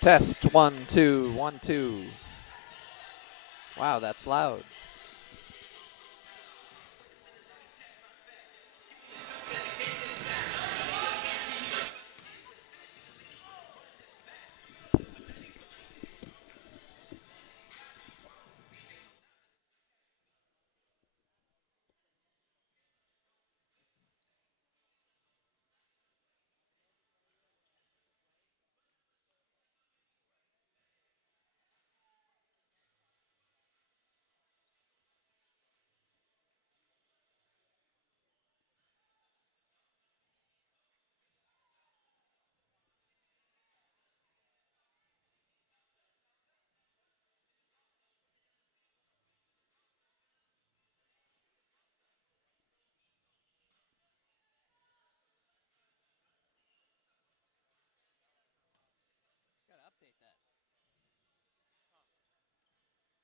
Test 1 2 1 2. Wow, that's loud. Gotta update that.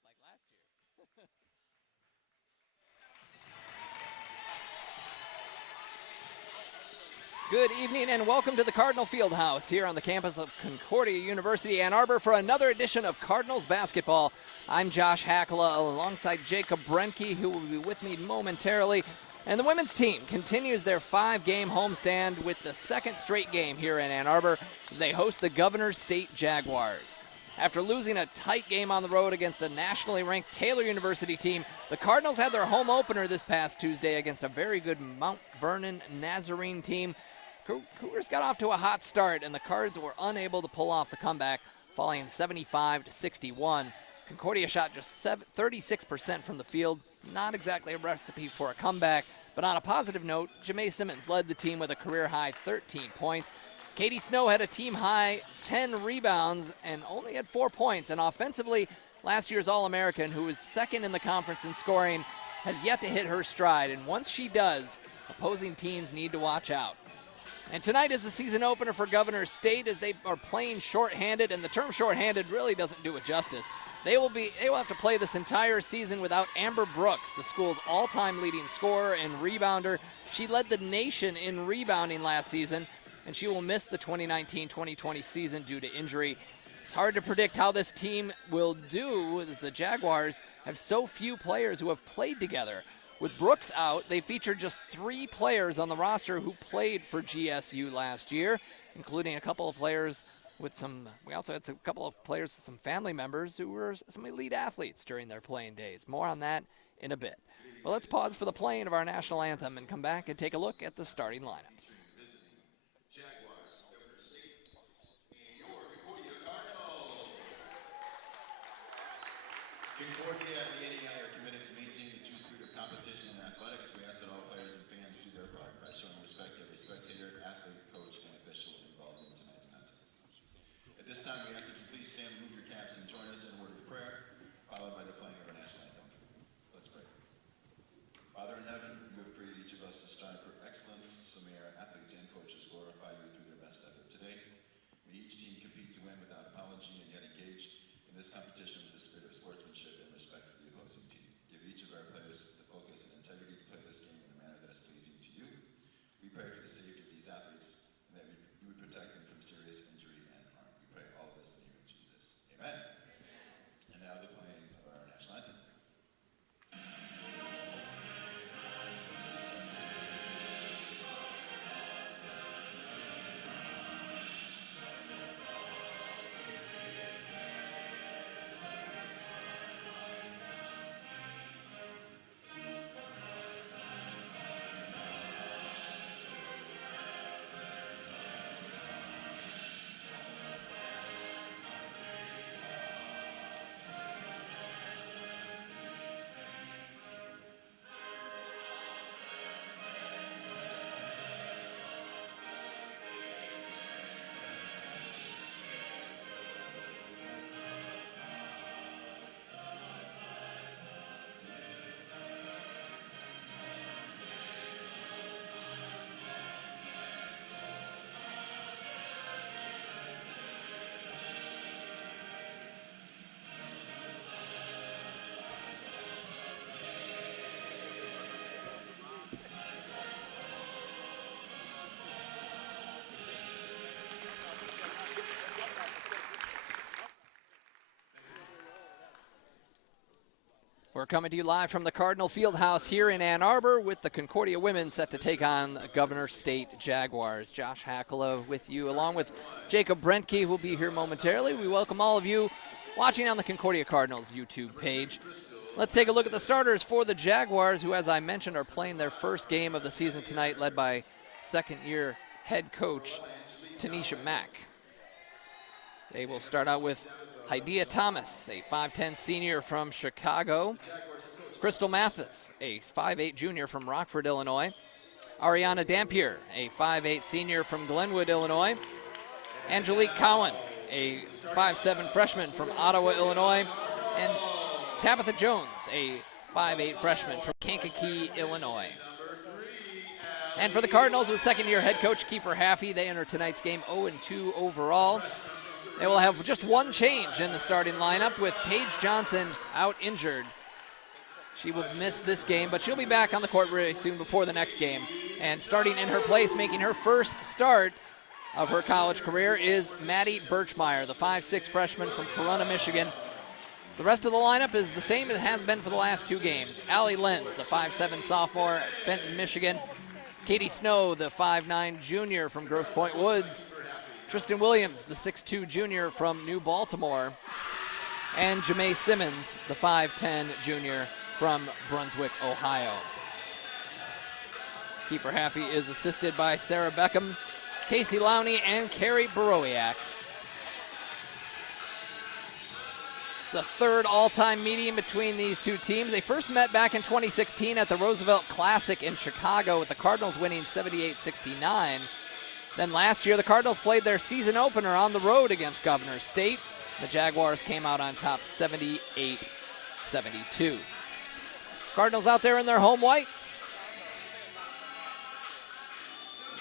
Like last year. Good evening and welcome to the Cardinal Fieldhouse here on the campus of Concordia University, Ann Arbor for another edition of Cardinals basketball. I'm Josh Hackala alongside Jacob Bremke, who will be with me momentarily. And the women's team continues their 5-game homestand with the second straight game here in Ann Arbor as they host the Governor's State Jaguars. After losing a tight game on the road against a nationally ranked Taylor University team, the Cardinals had their home opener this past Tuesday against a very good Mount Vernon Nazarene team. Cougars got off to a hot start, and the Cards were unable to pull off the comeback, falling 75-61. Concordia shot just 36% from the field. Not exactly a recipe for a comeback, but on a positive note, Jamae Simmons led the team with a career-high 13 points. Katie Snow had a team-high 10 rebounds and only had 4 points. And offensively, last year's All-American, who was second in the conference in scoring, has yet to hit her stride. And once she does, opposing teams need to watch out. And tonight is the season opener for Governor's State as they are playing shorthanded, and the term shorthanded really doesn't do it justice. They will have to play this entire season without Amber Brooks, the school's all-time leading scorer and rebounder. She led the nation in rebounding last season, and she will miss the 2019-2020 season due to injury. It's hard to predict how this team will do as the Jaguars have so few players who have played together. With Brooks out, they featured just 3 players on the roster who played for GSU last year, including a couple of players we also had a couple of players with some family members who were some elite athletes during their playing days. More on that in a bit. But let's pause for the playing of our national anthem and come back and take a look at the starting lineups. Jaguars, Governor State, and your Concordia Cardinals. Concordia and the NAI are committed to maintaining the true spirit of competition in athletics. We ask that all players and fans do their part by showing respect to every spectator, athlete, coach, and official involved in tonight's contest. At this time, we ask that you please stand, move your caps, and join us in a word of prayer, followed by the playing of our national anthem. Let's pray. Father in heaven, you have created each of us to strive for excellence, so may our athletes and coaches glorify you through their best effort today. May each team compete to win without apology and yet engage in this competition with the spirit of sportsmanship and respect for the opposing team. Give each of our players the focus and integrity to play this game in a manner that is pleasing to you. We pray for the safety of these athletes and that you would protect them from serious injury and harm. We pray all of this in the name of Jesus. Amen. And now the playing of our national anthem. We're coming to you live from the Cardinal Fieldhouse here in Ann Arbor with the Concordia women set to take on the Governor State Jaguars. Josh Hackala with you, along with Jacob Brentke, who will be here momentarily. We welcome all of you watching on the Concordia Cardinals YouTube page. Let's take a look at the starters for the Jaguars, who, as I mentioned, are playing their first game of the season tonight, led by second-year head coach Tanisha Mack. They will start out with Hydea Thomas, a 5'10 senior from Chicago. Crystal Mathis, a 5'8 junior from Rockford, Illinois. Ariana Dampier, a 5'8 senior from Glenwood, Illinois. Angelique Cowan, a 5'7 freshman from Ottawa, Illinois. And Tabitha Jones, a 5'8 freshman from Kankakee, Illinois. And for the Cardinals, with second-year head coach Kiefer Haffey, they enter tonight's game 0-2 overall. They will have just one change in the starting lineup, with Paige Johnson out injured. She will miss this game, but she'll be back on the court really soon before the next game. And starting in her place, making her first start of her college career, is Maddie Birchmeyer, the 5'6 freshman from Corunna, Michigan. The rest of the lineup is the same as it has been for the last two games. Allie Lenz, the 5'7 sophomore at Fenton, Michigan. Katie Snow, the 5'9 junior from Grosse Pointe Woods. Tristan Williams, the 6'2 junior from New Baltimore. And Jamae Simmons, the 5'10 junior from Brunswick, Ohio. Kiefer Haffey is assisted by Sarah Beckham, Casey Lowney, and Carrie Barowiak. It's the third all-time meeting between these two teams. They first met back in 2016 at the Roosevelt Classic in Chicago, with the Cardinals winning 78-69. Then last year, the Cardinals played their season opener on the road against Governor State. The Jaguars came out on top 78-72. Cardinals out there in their home whites.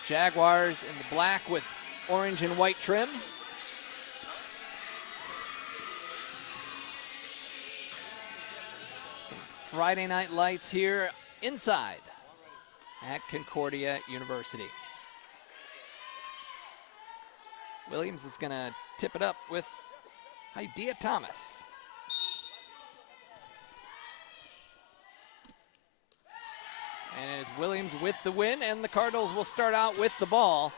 Jaguars in the black with orange and white trim. Some Friday night lights here inside at Concordia University. Williams is going to tip it up with Hydea Thomas. And it is Williams with the win, and the Cardinals will start out with the ball.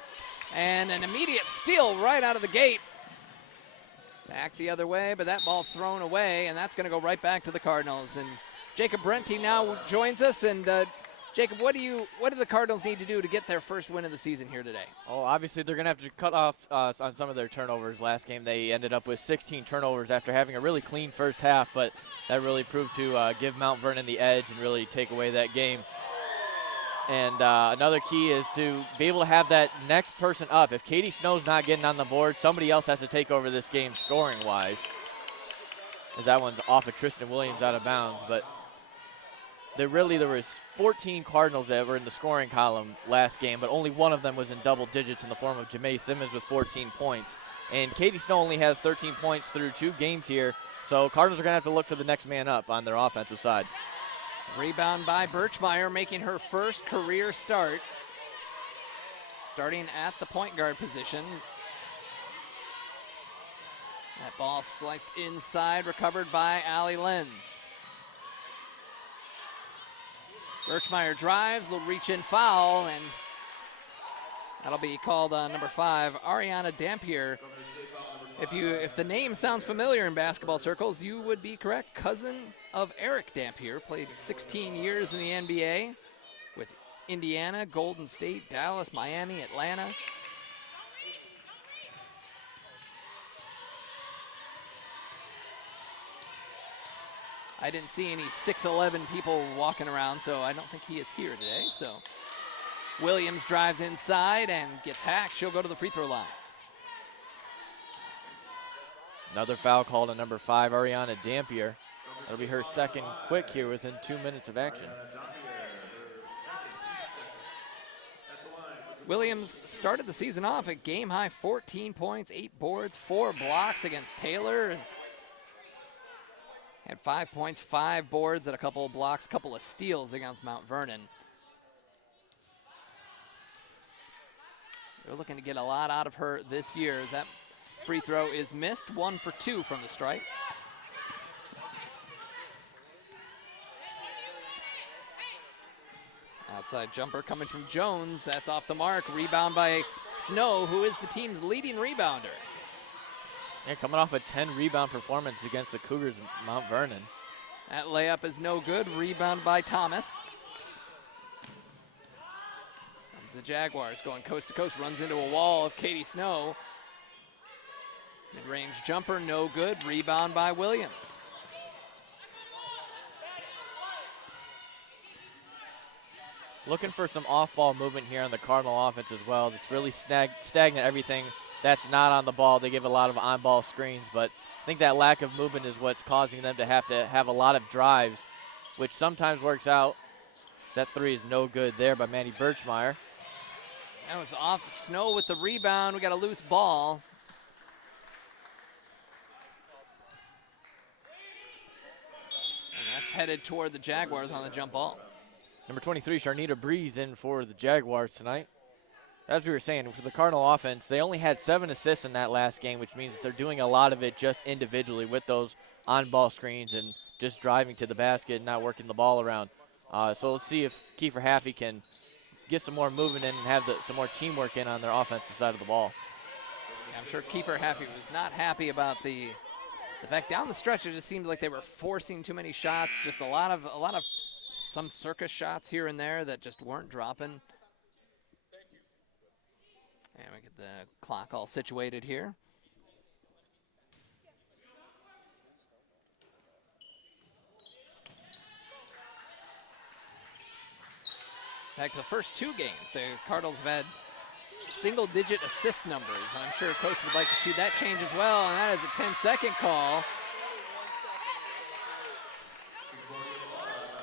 And an immediate steal right out of the gate. Back the other way, but that ball thrown away, and that's going to go right back to the Cardinals. And Jacob Brentke now joins us, and Jacob, what do the Cardinals need to do to get their first win of the season here today? Oh, obviously they're going to have to cut off on some of their turnovers. Last game they ended up with 16 turnovers after having a really clean first half, but that really proved to give Mount Vernon the edge and really take away that game. And another key is to be able to have that next person up. If Katie Snow's not getting on the board, somebody else has to take over this game scoring-wise, as that one's off of Tristan Williams out of bounds. But there was 14 Cardinals that were in the scoring column last game, but only one of them was in double digits in the form of Jamae Simmons with 14 points. And Katie Snow only has 13 points through 2 games here, so Cardinals are going to have to look for the next man up on their offensive side. Rebound by Birchmeyer, making her first career start. Starting at the point guard position. That ball sliced inside, recovered by Allie Lenz. Birchmeyer drives, little reach-in foul, and that'll be called on number 5, Ariana Dampier. If the name sounds familiar in basketball circles, you would be correct. Cousin of Eric Dampier, played 16 years in the NBA with Indiana, Golden State, Dallas, Miami, Atlanta. I didn't see any 6'11" people walking around, so I don't think he is here today. So Williams drives inside and gets hacked. She'll go to the free throw line. Another foul called on number 5, Ariana Dampier. That'll be her second quick here within 2 minutes of action. Williams started the season off at game-high 14 points, 8 boards, 4 blocks against Taylor. And had 5 points, 5 boards, and a couple of blocks, a couple of steals against Mount Vernon. They're looking to get a lot out of her this year, as that free throw is missed. 1 for 2 from the strike. Outside jumper coming from Jones. That's off the mark. Rebound by Snow, who is the team's leading rebounder. Yeah, coming off a 10 rebound performance against the Cougars in Mount Vernon. That layup is no good. Rebound by Thomas. Comes the Jaguars going coast to coast. Runs into a wall of Katie Snow. Mid-range jumper, no good. Rebound by Williams. Looking for some off-ball movement here on the Cardinal offense as well. It's really stagnant everything that's not on the ball. They give a lot of on-ball screens, but I think that lack of movement is what's causing them to have a lot of drives, which sometimes works out. That three is no good there by Manny Birchmeyer. That was off. Snow with the rebound. We got a loose ball. And that's headed toward the Jaguars on the jump ball. Number 23, Sharnita Breeze, in for the Jaguars tonight. As we were saying, for the Cardinal offense, they only had 7 assists in that last game, which means they're doing a lot of it just individually with those on-ball screens and just driving to the basket and not working the ball around. So let's see if Kiefer Haffey can get some more movement in and have some more teamwork in on their offensive side of the ball. Yeah, I'm sure Kiefer Haffey was not happy about the fact down the stretch it just seemed like they were forcing too many shots, just a lot of some circus shots here and there that just weren't dropping. And we get the clock all situated here. Back to the first 2 games, the Cardinals have had single-digit assist numbers, and I'm sure Coach would like to see that change as well, and that is a 10-second call.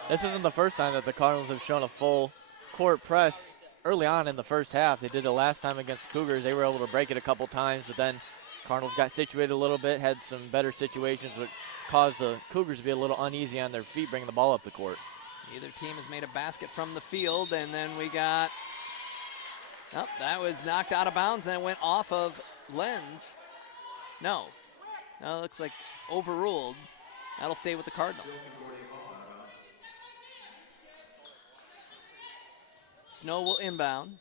This isn't the first time that the Cardinals have shown a full court press early on in the first half. They did it last time against the Cougars. They were able to break it a couple times, but then Cardinals got situated a little bit, had some better situations, which caused the Cougars to be a little uneasy on their feet, bringing the ball up the court. Either team has made a basket from the field, and then we got, oh, that was knocked out of bounds, and it went off of Lenz. No, it looks like overruled. That'll stay with the Cardinals. Snow will inbound.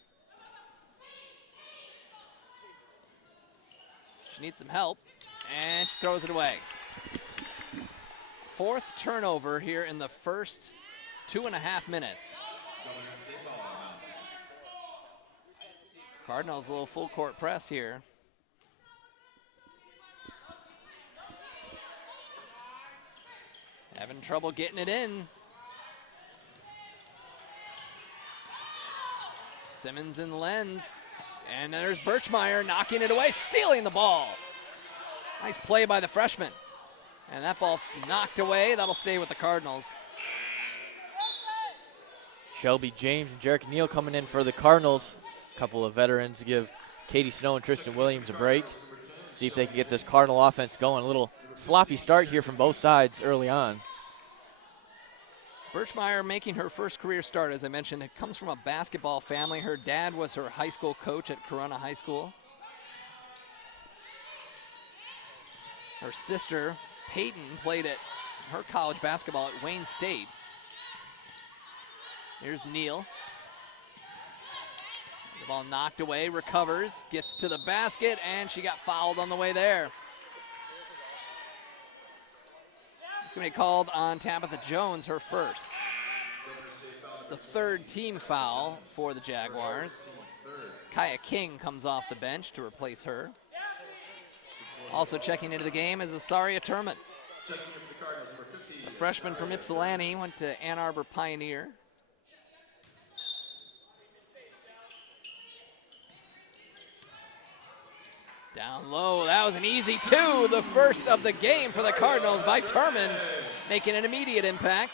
She needs some help, and she throws it away. 4th turnover here in the first 2.5 minutes. Cardinals a little full court press here. Having trouble getting it in. Simmons and Lenz. And there's Birchmeyer knocking it away, stealing the ball. Nice play by the freshman. And that ball knocked away. That'll stay with the Cardinals. Shelby James and Jerica Neal coming in for the Cardinals. A couple of veterans to give Katie Snow and Tristan Williams a break. See if they can get this Cardinal offense going. A little sloppy start here from both sides early on. Birchmeyer making her first career start, as I mentioned. It comes from a basketball family. Her dad was her high school coach at Corona High School. Her sister, Peyton, played at her college basketball at Wayne State. Here's Neal. The ball knocked away, recovers, gets to the basket, and she got fouled on the way there. It's going to be called on Tabitha Jones, her first. It's a 3rd team foul for the Jaguars. Kaya King comes off the bench to replace her. Also checking into the game is Asaria Turman. A freshman from Ypsilanti, went to Ann Arbor Pioneer. Down low, that was an easy 2, the first of the game for the Cardinals by Turman, making an immediate impact.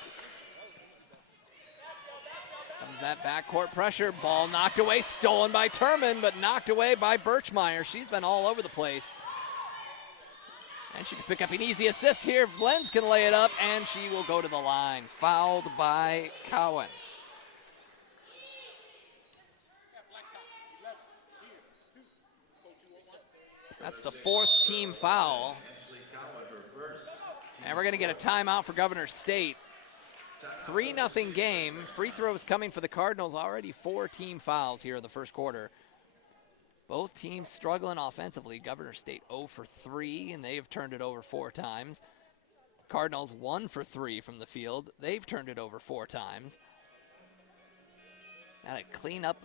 Comes that backcourt pressure, ball knocked away, stolen by Turman, but knocked away by Birchmeyer. She's been all over the place. And she can pick up an easy assist here if Lenz can lay it up, and she will go to the line. Fouled by Cowan. That's the 4th team foul. And we're going to get a timeout for Governor State. 3-0 game. Free throws coming for the Cardinals. Already 4 team fouls here in the first quarter. Both teams struggling offensively. Governor State 0 for 3, and they've turned it over 4 times. Cardinals 1 for 3 from the field. They've turned it over 4 times. Got to clean up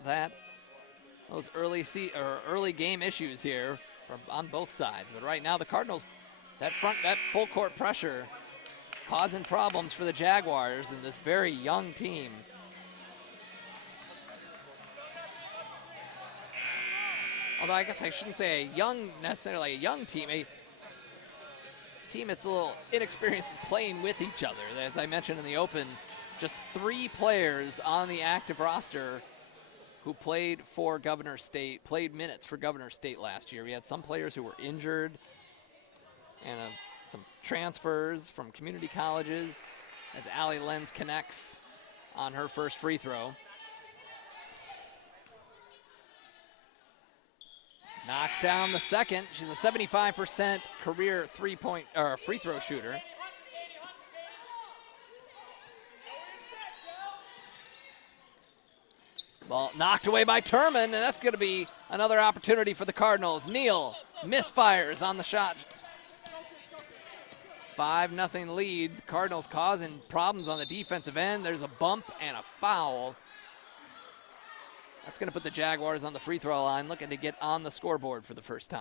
those early game issues here on both sides. But right now the Cardinals, that full court pressure, causing problems for the Jaguars and this very young team. Although I guess I shouldn't say necessarily a young team, a team that's a little inexperienced in playing with each other. As I mentioned in the open, just 3 players on the active roster who played for Governor State, played minutes for Governor State last year. We had some players who were injured and some transfers from community colleges as Allie Lenz connects on her first free throw. Knocks down the second. She's a 75% career free throw shooter. Ball knocked away by Turman, and that's going to be another opportunity for the Cardinals. Neal misfires on the shot. 5-0 lead. Cardinals causing problems on the defensive end. There's a bump and a foul. That's going to put the Jaguars on the free throw line, looking to get on the scoreboard for the first time.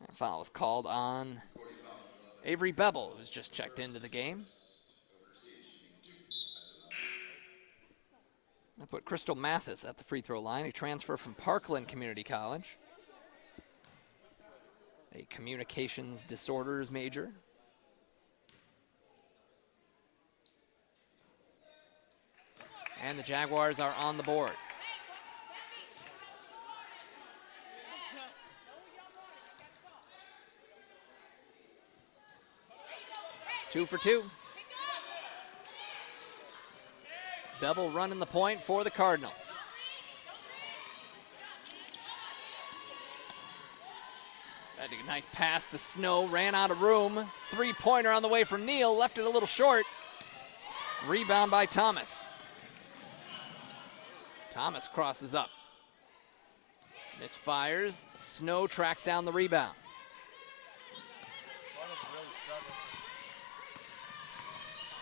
That foul is called on Avery Bevel, who's just checked into the game. I put Crystal Mathis at the free throw line, a transfer from Parkland Community College, a communications disorders major. And the Jaguars are on the board. Two for 2. Bevel running the point for the Cardinals. Had a nice pass to Snow, ran out of room. 3-pointer on the way from Neal, left it a little short. Rebound by Thomas. Thomas crosses up. Misfires. Snow tracks down the rebound.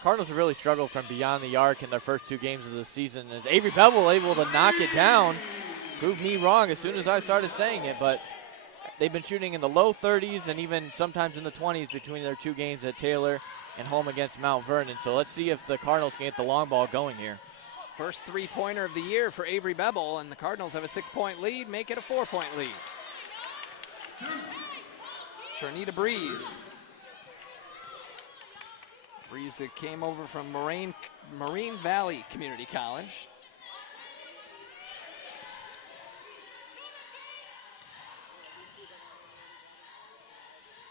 Cardinals have really struggled from beyond the arc in their first 2 games of the season. As Avery Bevel able to knock it down, proved me wrong as soon as I started saying it, but they've been shooting in the low 30s and even sometimes in the 20s between their 2 games at Taylor and home against Mount Vernon. So let's see if the Cardinals can get the long ball going here. First 3-pointer of the year for Avery Bevel, and the Cardinals have a 6-point lead, make it a 4-point lead. Sharnita Breeze. Breeze came over from Marine Valley Community College.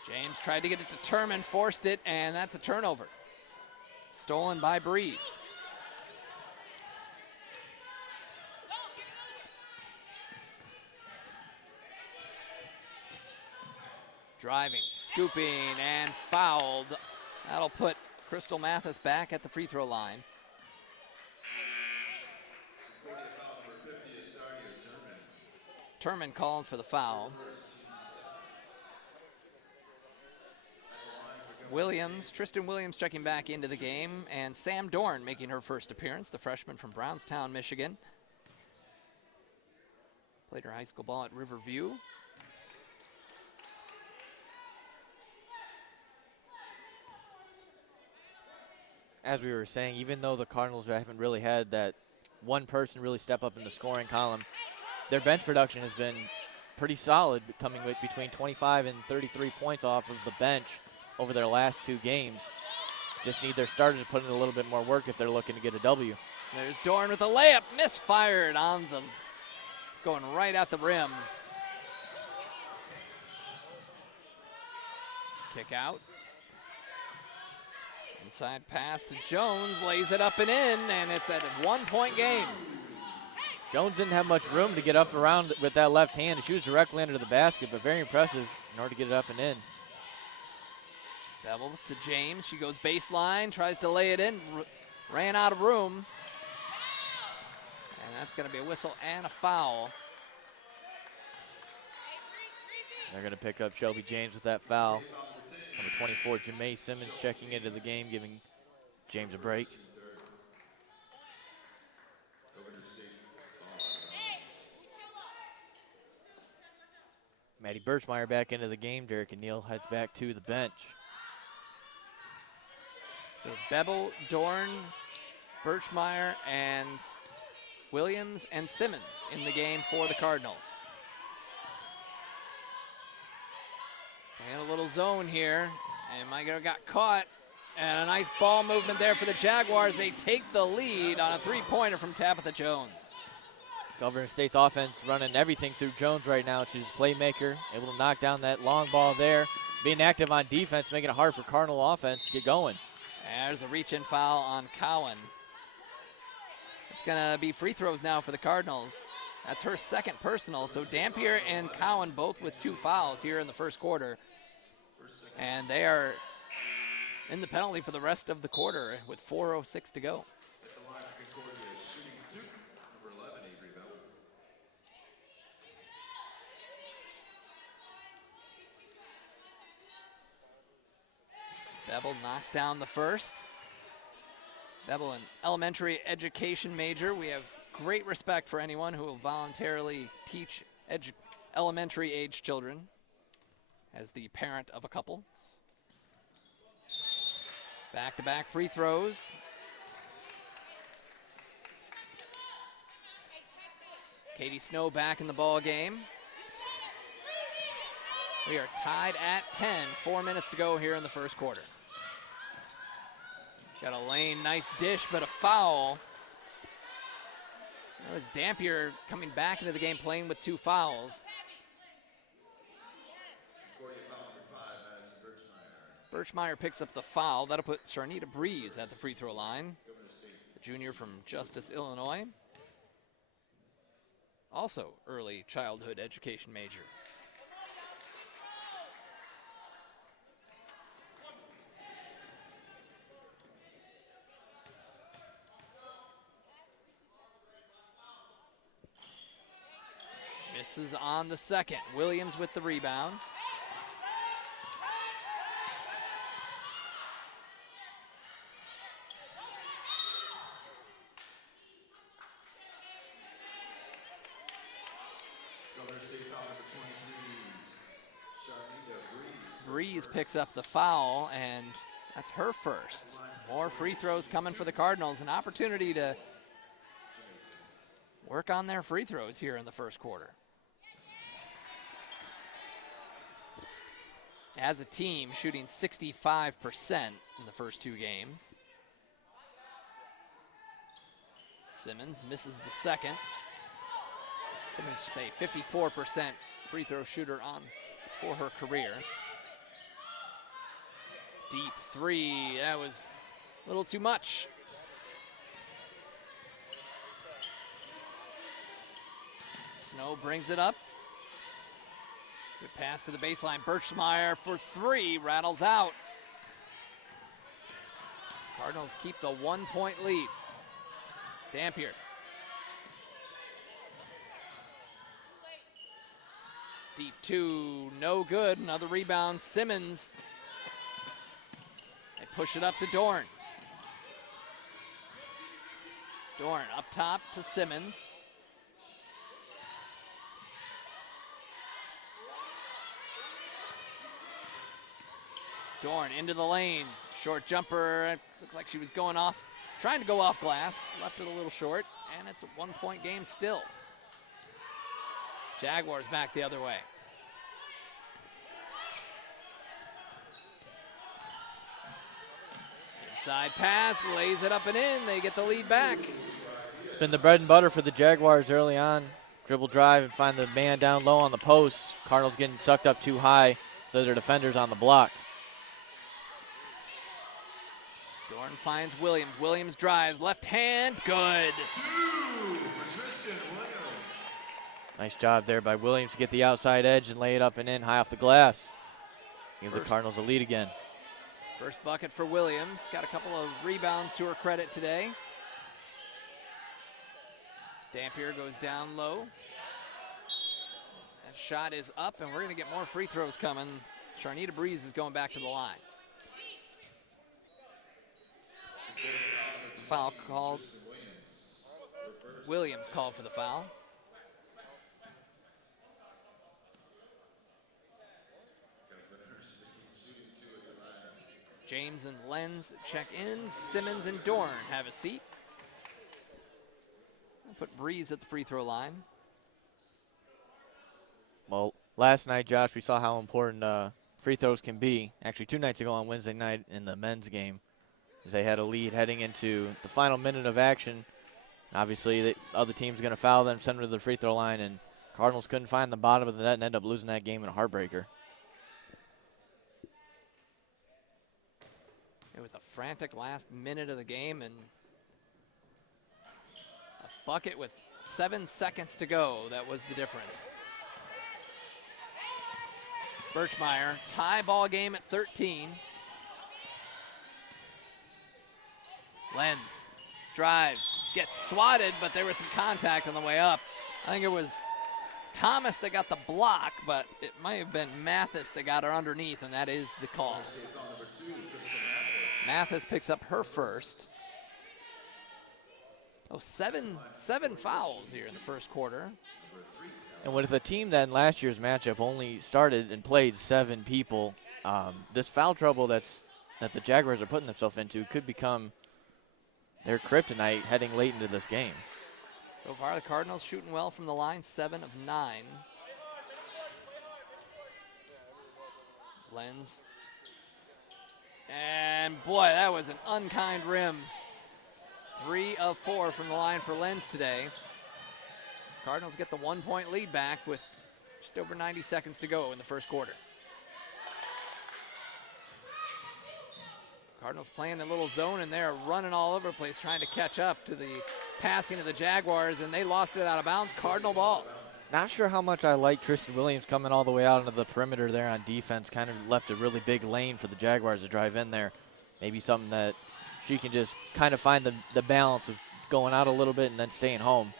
James tried to get it to Turman, forced it, and that's a turnover. Stolen by Breeze. Driving, scooping, and fouled. That'll put Crystal Mathis back at the free throw line. Turman called for the foul. Tristan Williams checking back into the game, and Sam Dorn making her first appearance, the freshman from Brownstown, Michigan. Played her high school ball at Riverview. As we were saying, even though the Cardinals haven't really had that one person really step up in the scoring column, their bench production has been pretty solid, coming with between 25 and 33 points off of the bench over their last 2 games. Just need their starters to put in a little bit more work if they're looking to get a W. There's Dorn with a layup, misfired on the, going right at the rim. Kick out. Inside pass to Jones, lays it up and in, and it's at a 1-point game. Jones didn't have much room to get up around with that left hand. She was directly under the basket, but very impressive in order to get it up and in. Bevel to James. She goes baseline, tries to lay it in, ran out of room. And that's going to be a whistle and a foul. They're going to pick up Shelby James with that foul. Number 24, Jamae Simmons checking into the game, giving James a break. Maddie Birchmeyer back into the game. Derek and Neal heads back to the bench. So Bebel, Dorn, Birchmeyer, and Williams and Simmons in the game for the Cardinals. And a little zone here, and Micah got caught. And a nice ball movement there for the Jaguars. They take the lead on a three-pointer from Tabitha Jones. Governor State's offense running everything through Jones right now. She's a playmaker, able to knock down that long ball there. Being active on defense, making it hard for Cardinal offense to get going. There's a reach-in foul on Cowan. It's going to be free throws now for the Cardinals. That's her second personal. So Dampier and Cowan both with 2 fouls here in the first quarter. And they are in the penalty for the rest of the quarter with 4:06 to go. At the line for Concordia, shooting 2, number 11, Avery Bell. Bebel knocks down the first. Bebel, an elementary education major. We have great respect for anyone who will voluntarily teach elementary age children as the parent of a couple. Back-to-back free throws. Katie Snow back in the ball game. We are tied at 10, 4 minutes to go here in the first quarter. Got a lane, nice dish, but a foul. That was Dampier coming back into the game playing with 2 fouls. Birchmeyer picks up the foul. That'll put Sharnita Breeze at the free throw line. A junior from Justice, Illinois. Also early childhood education major. Misses on the second. Williams with the rebound. Breeze picks up the foul, and that's her first. More free throws coming for the Cardinals. An opportunity to work on their free throws here in the first quarter. As a team, shooting 65% in the first 2 games. Simmons misses the second. Simmons just a 54% free throw shooter for her career. Deep 3, that was a little too much. Snow brings it up. Good pass to the baseline. Birchmeyer for 3, rattles out. Cardinals keep the 1-point lead. Dampier. Deep 2, no good. Another rebound. Simmons. They push it up to Dorn. Dorn up top to Simmons. Dorn into the lane. Short jumper. Looks like she was going off, trying to go off glass. Left it a little short, and it's a 1-point game still. Jaguars back the other way. Inside pass, lays it up and in. They get the lead back. It's been the bread and butter for the Jaguars early on. Dribble drive and find the man down low on the post. Cardinals getting sucked up too high. Those are defenders on the block. Dorn finds Williams. Williams drives, left hand, good. Nice job there by Williams to get the outside edge and lay it up and in high off the glass. Give the Cardinals a lead again. First bucket for Williams. Got a couple of rebounds to her credit today. Dampier goes down low. That shot is up, and we're going to get more free throws coming. Sharnita Breeze is going back to the line. Foul called. Williams called for the foul. James and Lenz check in. Simmons and Dorn have a seat. I'll put Breeze at the free throw line. Well, last night, Josh, we saw how important free throws can be. Actually, 2 nights ago on Wednesday night in the men's game, as they had a lead heading into the final minute of action. Obviously, the other team's going to foul them, send them to the free throw line, and Cardinals couldn't find the bottom of the net and end up losing that game in a heartbreaker. It was a frantic last minute of the game, and a bucket with 7 seconds to go. That was the difference. Birchmeyer, tie ball game at 13. Lenz drives, gets swatted, but there was some contact on the way up. I think it was Thomas that got the block, but it might have been Mathis that got her underneath, and that is the call. Mathis picks up her first. Oh, seven fouls here in the first quarter. And with a team that in last year's matchup only started and played 7 people, this foul trouble that the Jaguars are putting themselves into could become their kryptonite heading late into this game. So far, the Cardinals shooting well from the line, 7 of 9. Lenz. And boy, that was an unkind rim. 3 of 4 from the line for Lenz today. Cardinals get the 1-point lead back with just over 90 seconds to go in the first quarter. Cardinals playing a little zone, and they're running all over the place trying to catch up to the passing of the Jaguars, and they lost it out of bounds. Cardinal ball. Not sure how much I like Tristan Williams coming all the way out into the perimeter there on defense. Kind of left a really big lane for the Jaguars to drive in there. Maybe something that she can just kind of find the balance of going out a little bit and then staying home,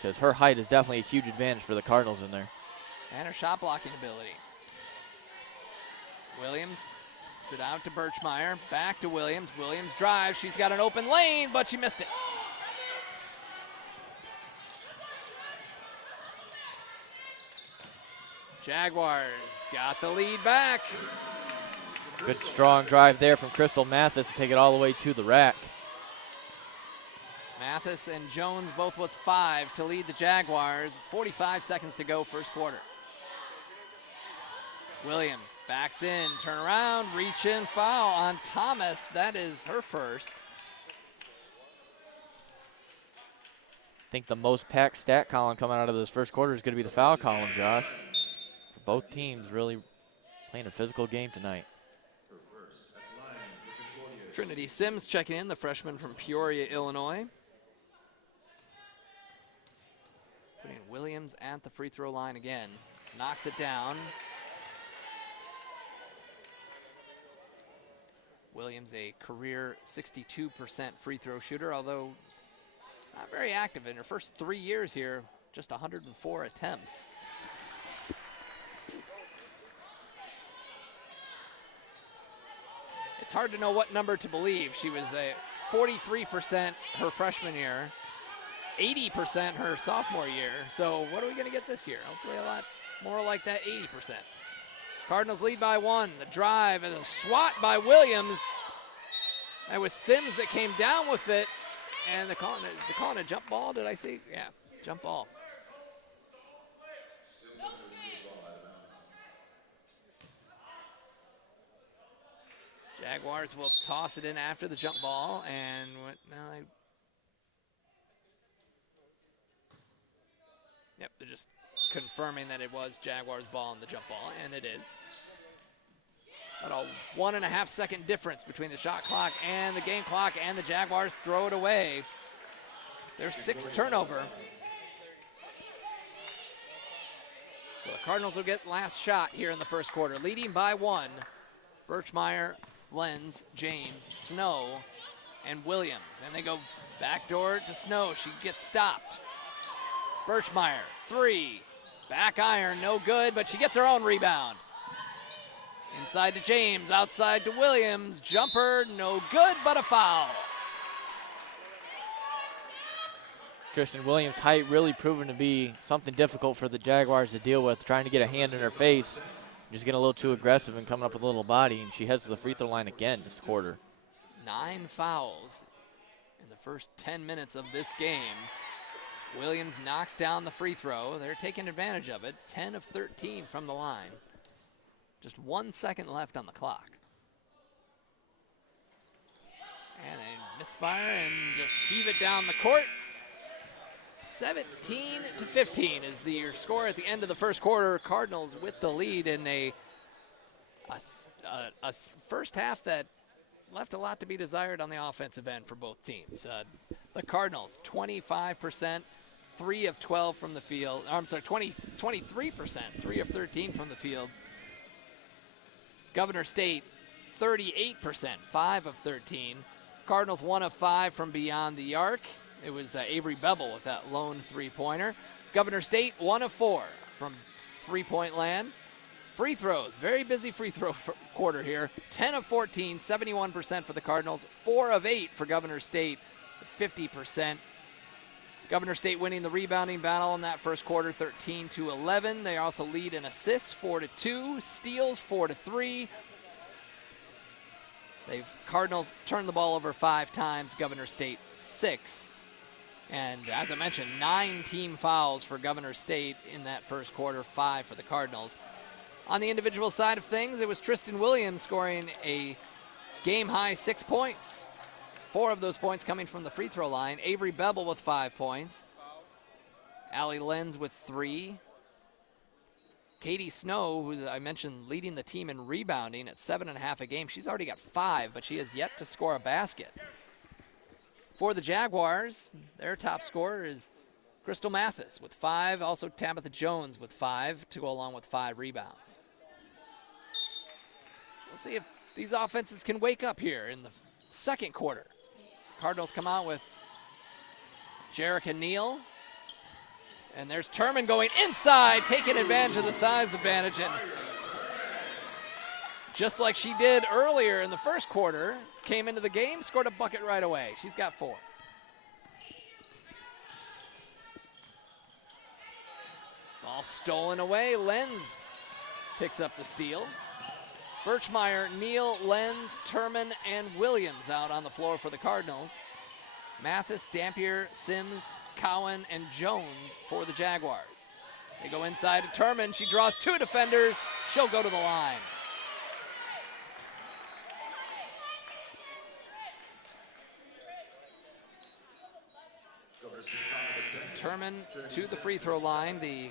because her height is definitely a huge advantage for the Cardinals in there. And her shot blocking ability. Williams it out to Birchmeyer, back to Williams. Williams drives, she's got an open lane, but she missed it. Jaguars got the lead back. Good strong drive there from Crystal Mathis to take it all the way to the rack. Mathis and Jones both with 5 to lead the Jaguars. 45 seconds to go, first quarter. Williams backs in, turn around, reach in, foul on Thomas. That is her first. I think the most packed stat column coming out of this first quarter is going to be the foul column, Josh. For both teams really playing a physical game tonight. Trinity Sims checking in, the freshman from Peoria, Illinois. Putting Williams at the free throw line again. Knocks it down. Williams, a career 62% free throw shooter, although not very active in her first 3 years here, just 104 attempts. It's hard to know what number to believe. She was a 43% her freshman year, 80% her sophomore year. So what are we going to get this year? Hopefully a lot more like that 80%. Cardinals lead by 1. The drive and a swat by Williams. That was Sims that came down with it. And they're calling a jump ball, did I see? Yeah, jump ball. Jaguars will toss it in after the jump ball, and they're just confirming that it was Jaguars ball in the jump ball, and it is. About a 1.5 second difference between the shot clock and the game clock, and the Jaguars throw it away. Their 6th turnover. So the Cardinals will get last shot here in the first quarter, leading by 1. Birchmeyer Lenz, James, Snow, and Williams. And they go backdoor to Snow. She gets stopped. Birchmeyer, 3. Back iron, no good, but she gets her own rebound. Inside to James, outside to Williams. Jumper, no good, but a foul. Tristan Williams' height really proven to be something difficult for the Jaguars to deal with, trying to get a hand in her face. Just getting a little too aggressive and coming up with a little body, and she heads to the free throw line again this quarter. 9 fouls in the first 10 minutes of this game. Williams knocks down the free throw. They're taking advantage of it. 10 of 13 from the line. Just 1 second left on the clock. And they misfire and just heave it down the court. 17-15 is the score at the end of the first quarter. Cardinals with the lead in a first half that left a lot to be desired on the offensive end for both teams. The Cardinals, 25%, 3 of 12 from the field. I'm sorry, 23%, 3 of 13 from the field. Governor State, 38%, 5 of 13. Cardinals 1 of 5 from beyond the arc. It was Avery Bevel with that lone three-pointer. Governor State, 1 of 4 from three-point land. Free throws, very busy free throw quarter here. 10 of 14, 71% for the Cardinals. 4 of 8 for Governor State, 50%. Governor State winning the rebounding battle in that first quarter, 13-11. They also lead in assists, 4-2. Steals, 4-3. Cardinals turned the ball over 5 times. Governor State, 6. And as I mentioned, 9 team fouls for Governor State in that first quarter, 5 for the Cardinals. On the individual side of things, it was Tristan Williams scoring a game-high 6 points. 4 of those points coming from the free throw line. Avery Bevel with 5 points. Allie Lenz with 3. Katie Snow, who I mentioned leading the team in rebounding at 7.5 a game. She's already got 5, but she has yet to score a basket. For the Jaguars, their top scorer is Crystal Mathis with 5. Also Tabitha Jones with 5 to go along with 5 rebounds. We'll see if these offenses can wake up here in the second quarter. Cardinals come out with Jerica Neal. And there's Turman going inside, taking advantage of the size advantage. And just like she did earlier in the first quarter, came into the game, scored a bucket right away. She's got 4. Ball stolen away. Lenz picks up the steal. Birchmeyer, Neal, Lenz, Turman, and Williams out on the floor for the Cardinals. Mathis, Dampier, Sims, Cowan, and Jones for the Jaguars. They go inside to Turman. She draws 2 defenders. She'll go to the line. Turman to the free throw line. The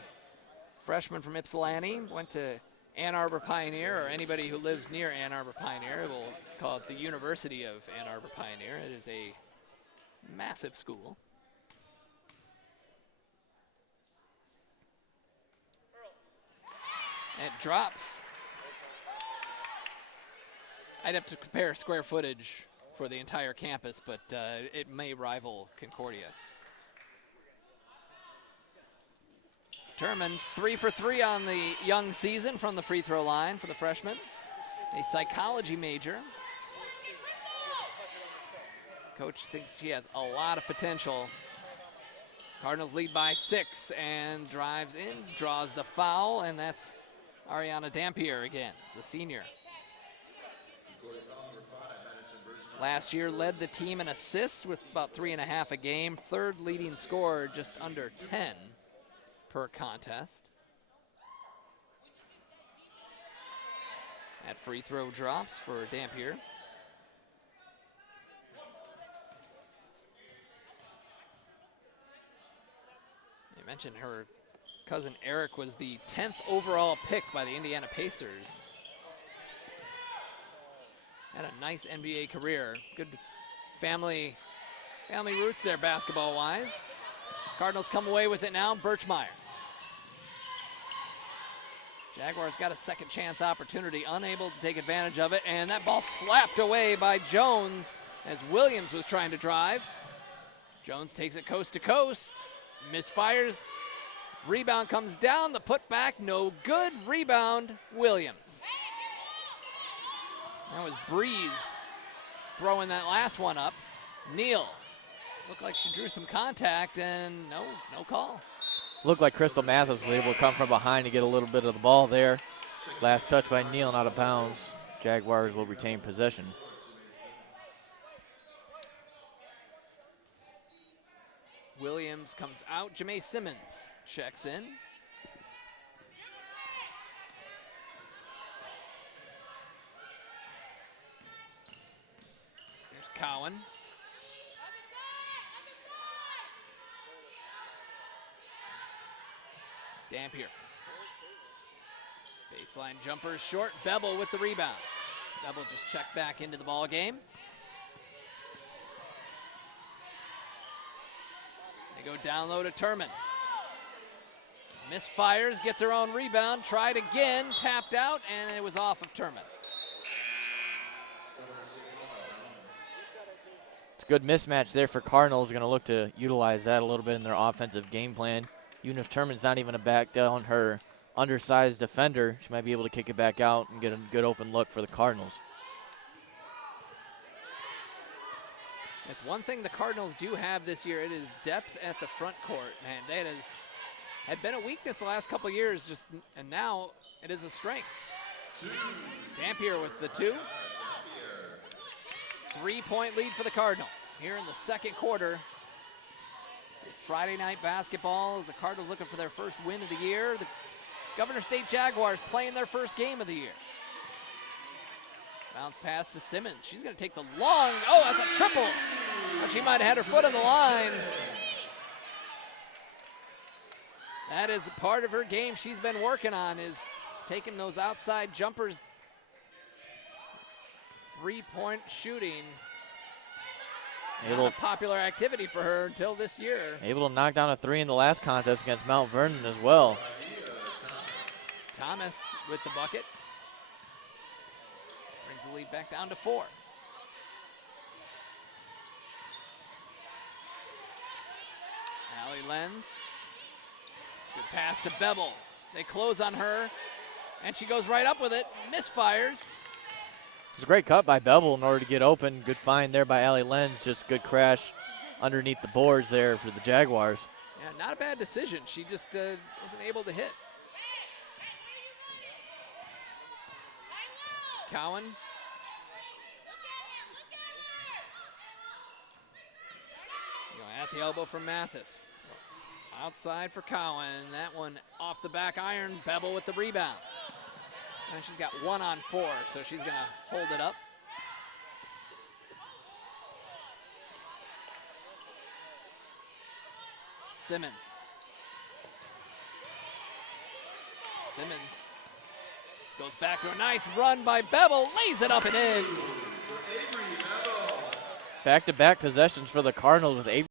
freshman from Ypsilanti went to Ann Arbor Pioneer, or anybody who lives near Ann Arbor Pioneer will call it the University of Ann Arbor Pioneer. It is a massive school. It drops. I'd have to compare square footage for the entire campus, but it may rival Concordia. Turman 3 for 3 on the young season from the free throw line for the freshman. A psychology major. Coach thinks she has a lot of potential. Cardinals lead by 6 and drives in, draws the foul, and that's Ariana Dampier again, the senior. Last year led the team in assists with about 3.5 a game. 3rd leading scorer, just under 10 per contest. That free throw drops for Dampier. I mentioned her cousin Eric was the 10th overall pick by the Indiana Pacers. Had a nice NBA career. Good family roots there basketball-wise. Cardinals come away with it now. Birchmeyer. Jaguars got a second chance opportunity, unable to take advantage of it, and that ball slapped away by Jones as Williams was trying to drive. Jones takes it coast to coast, misfires, rebound comes down, the putback, no good, rebound, Williams. That was Breeze throwing that last one up. Neal, looked like she drew some contact and no call. Looked like Crystal Mathis was able to come from behind to get a little bit of the ball there. Last touch by Neal and out of bounds. Jaguars will retain possession. Williams comes out. Jamae Simmons checks in. There's Cowan. Dampier. Baseline jumper is short. Bevel with the rebound. Bevel just checked back into the ball game. They go down low to Turman. Misfires, gets her own rebound, tried again, tapped out, and it was off of Turman. It's a good mismatch there for Cardinals. Going to look to utilize that a little bit in their offensive game plan. Even if Turman's not even a back down her undersized defender, she might be able to kick it back out and get a good open look for the Cardinals. It's one thing the Cardinals do have this year. It is depth at the front court. Man, that had been a weakness the last couple of years, and now it is a strength. Dampier with the two. 3-point lead for the Cardinals here in the second quarter. Friday night basketball. The Cardinals looking for their first win of the year. The Governor State Jaguars playing their first game of the year. Bounce pass to Simmons. She's going to take the long. Oh, that's a triple. But she might have had her foot on the line. That is a part of her game she's been working on, is taking those outside jumpers. 3-point shooting. Not a popular activity for her until this year. Able to knock down a three in the last contest against Mount Vernon as well. Thomas with the bucket. Brings the lead back down to 4. Allie Lenz. Good pass to Bevel. They close on her, and she goes right up with it. Misfires. It's a great cut by Bevel in order to get open. Good find there by Allie Lenz. Just good crash underneath the boards there for the Jaguars. Yeah, not a bad decision. She just wasn't able to hit. Cowan. At the elbow from Mathis. Outside for Cowan. That one off the back iron. Bevel with the rebound. And she's got 1 on 4, so she's going to hold it up. Simmons. Simmons goes back to a nice run by Bevel. Lays it up and in. Back-to-back possessions for the Cardinals with Avery